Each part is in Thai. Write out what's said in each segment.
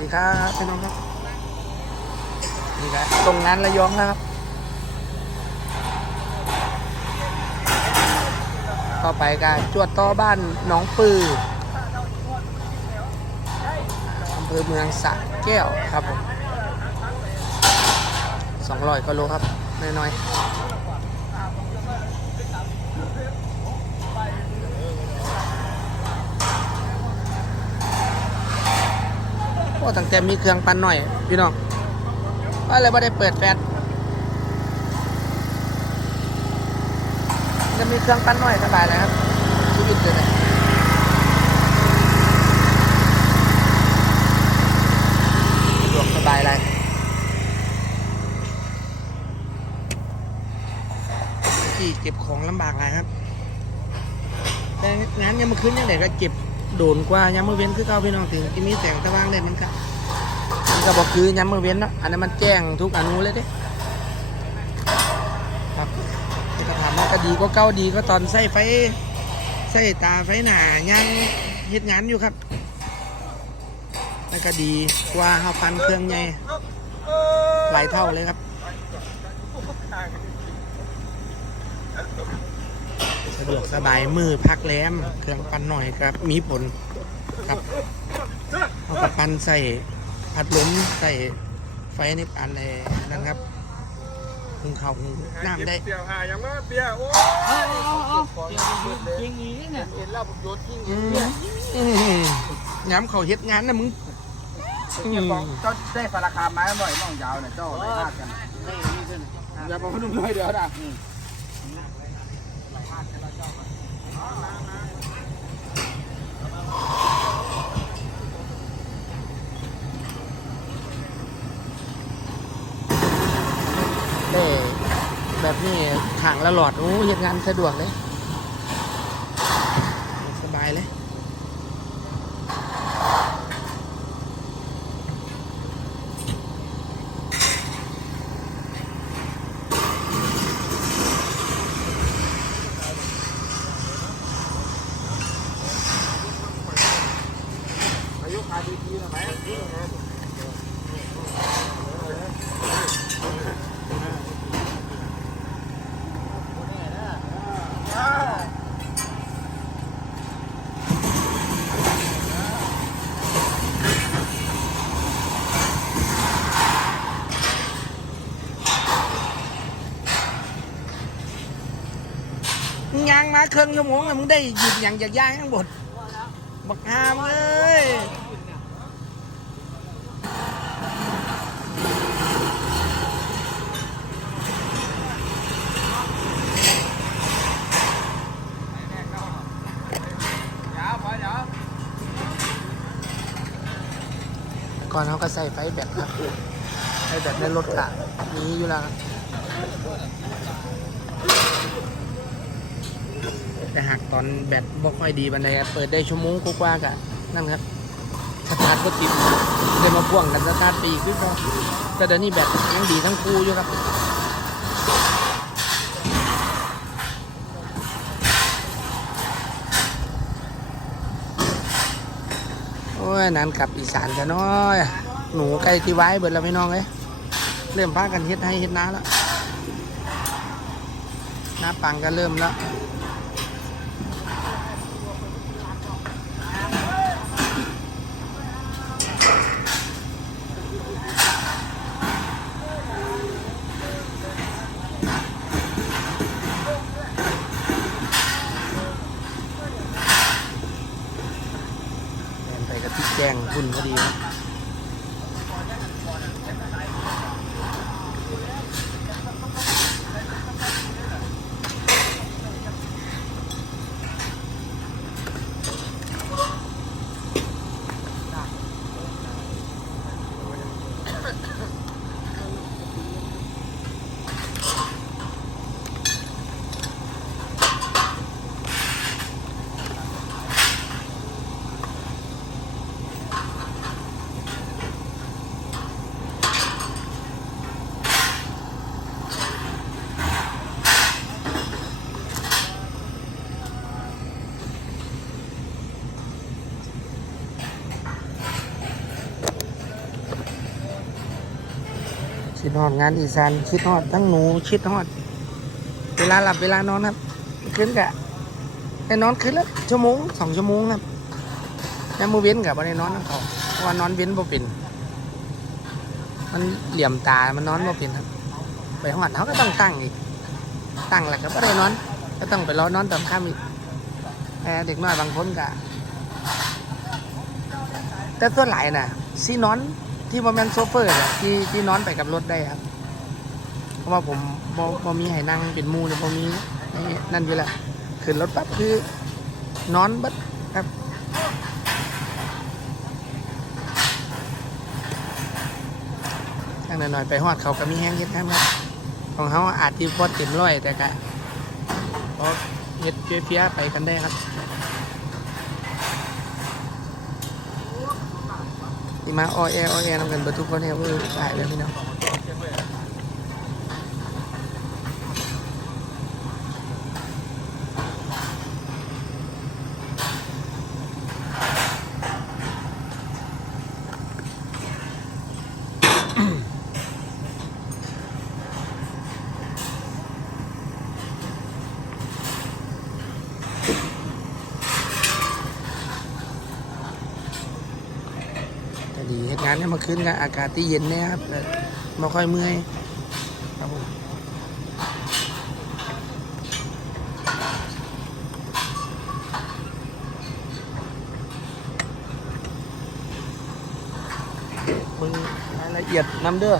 ดีครับพี่น้องครับนี่ครับตรงงานระยองนะครับต่อไปก็จวดต่อบ้านหนองปืออำเภอเมืองสระแก้วครับผมสองร้อยกิโลครับน้อยๆ โอ้ตั้งแต่มีเครื่องปั่นหน่อย พี่น้องว่าเลยไม่ได้เปิดแฟลชจะมีเครื่องปั่นหน่อยสบายเลยครับชีวิตเลยนะสะดวกสบายเลยขี่เก็บของลำบากเลยครับ แต่งานยังมาขึ้นยังไงก็เก็บ โดนกว่ายังมือเว้นคือเก่าพี่น้องถึงที่มีแสงตะว่างเลยมันก็มันก็บอกคือยังมือเว้นเนาะอันนั้นมันแจ้งทุกอนุเลยเด้ครับที่ก็ถามว่าก็ดีก็เก่าดีก็ตอนใส่ไฟใส่ตาไฟหนายังเฮ็ดงานอยู่ครับแล้วก็ดีกว่าเฮาพันเครื่องใหญ่หลายเท่าเลยครับ สะดวกสบายมือพักแรมเครื่องปั่นหน่อยครับ มีผลครับเอากับปั่นใส่พัดลมใส่ไฟในอันอะไรนั่นครับหุงข้าวหุงน้ำได้เสียวหายังมาเบียโอ้เอาเอาเอาเอายิงอีเนี่ยเห็นแล้วผมโยนทิ้งอืมอืมย้ำเขาเฮ็ดงานนะมึงเจ้าได้สารคามไม้บ่อยน้องยาวเนี่ยเจ้าไปพาดกันอย่าบอกนุ่มเลยเดี๋ยวนะ ได้แบบนี้ขางละหลอด โอ้เฮ็ดงานสะดวกเลย สบายเลย อายุขาดดีๆนะไหม มึงย่างมาเครื่องชั่วโมงแล้วมึงได้หยิบอย่างจากย่างทั้งหมดบักฮามเอ้ยยาวพอเดี๋ยก่อนเขาก็ใส่ไฟแบตครับไฟแบตในรถกะมีอยู่แล้วครับ แต่หากตอนแบตบ่ค่อยดีบันไดครับเปิดได้ชั่วโมงกว่าๆกะนั่นครับสตาร์ทก็ติดเลยมาพ่วงกันสตาร์ทปีกคือพอแต่เดี๋ยวนี้แบตยังดีทั้งคู่อยู่ครับโอ้ยนานกลับอีสานกันน้อยหนูใกล้ที่ไว้เบิดแล้วพี่น้องเอ้ยเริ่มพากันเฮ็ดให้เฮ็ดน้าแล้วน้าปังก็เริ่มแล้ว แรงคุณพอดีครับ คิดฮอดงานอีสานคิดฮอดทั้งหนูคิดฮอด เวลาหลับเวลานอนครับขึ้นกะได้นอนขึ้นแล้วชั่วโมงสองชั่วโมงครับแล้วมือเว้นกับบ่ได้นอนนะเขาเพราะว่านอนเว้นบ่เป็นมันเหลี่ยมตา มันนอนบ่เป็นครับ ไปหอดเขาก็ต้องตั้งอีก ตั้งแล้วก็บ่ได้นอน ก็ต้องไปรอนอนตอนค่ำอีกแต่เด็กน้อยบางคนกะแต่ตัวหลายน่ะซีนอน ที่บอแมนโซเฟอร์น่ะที่ที่นอนไปกับรถได้ครับ เพราะว่าผมบ่บ่มีให้นั่งเป็นมูเลยบ่มีไอ้นั่นอยู่แหละขึ้นรถปั๊บคือนอนบัดครับทางนั้นหน่อยไปฮอดเขาก็มีแห้งเฮ็ดครับครับของเขาอาจที่พอเต็มร้อยแต่ก็พอเฮ็ดเฟี้ยๆไปกันได้ครับ ที่มาออแอออแอนำกันเบิดทุกคนเนี่ยเว้ยตายแล้วพี่น้องานเนี่ยมาขึ้นกับอากาศที่เย็นนะครับไม่ค่อยเมื่อยครับผมมึงรายละเอียดน้ำเด้อ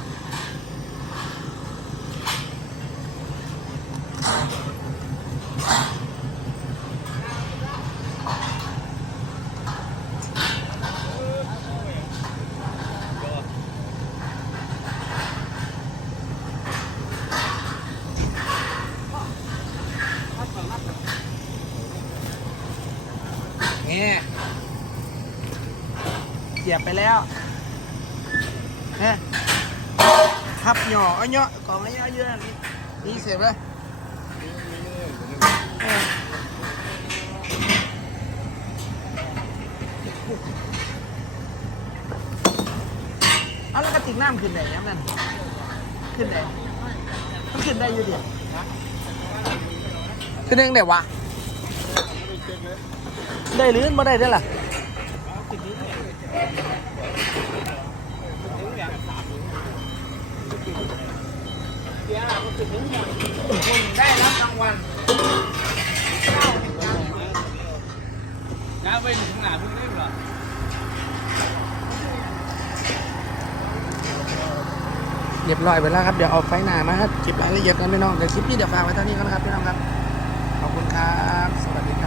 นี่เสียบไปแล้วเนี่ยทับหย่อเอาหย่อกล่องเอาหย่อเยอะนี่นี่เสียบเลยเออเอาแล้วกระติกน้ำขึ้นไหนยังนั่นขึ้นไหนมันขึ้นได้อยู่ดิขึ้นได้ยังไงวะ ได้หรือไม่ได้ได้ล่ะได้รับรางวัลน้าไปถึงหนาพึ่งได้หรอเรียบร้อยไปแล้วครับ เดี๋ยวเอาไฟหนามาครับคลิปรายละเอียดกันพี่น้องเดี๋ยวคลิปนี้เดี๋ยวฝากไว้เท่านี้ก่อนนะครับพี่น้องครับสวัสดี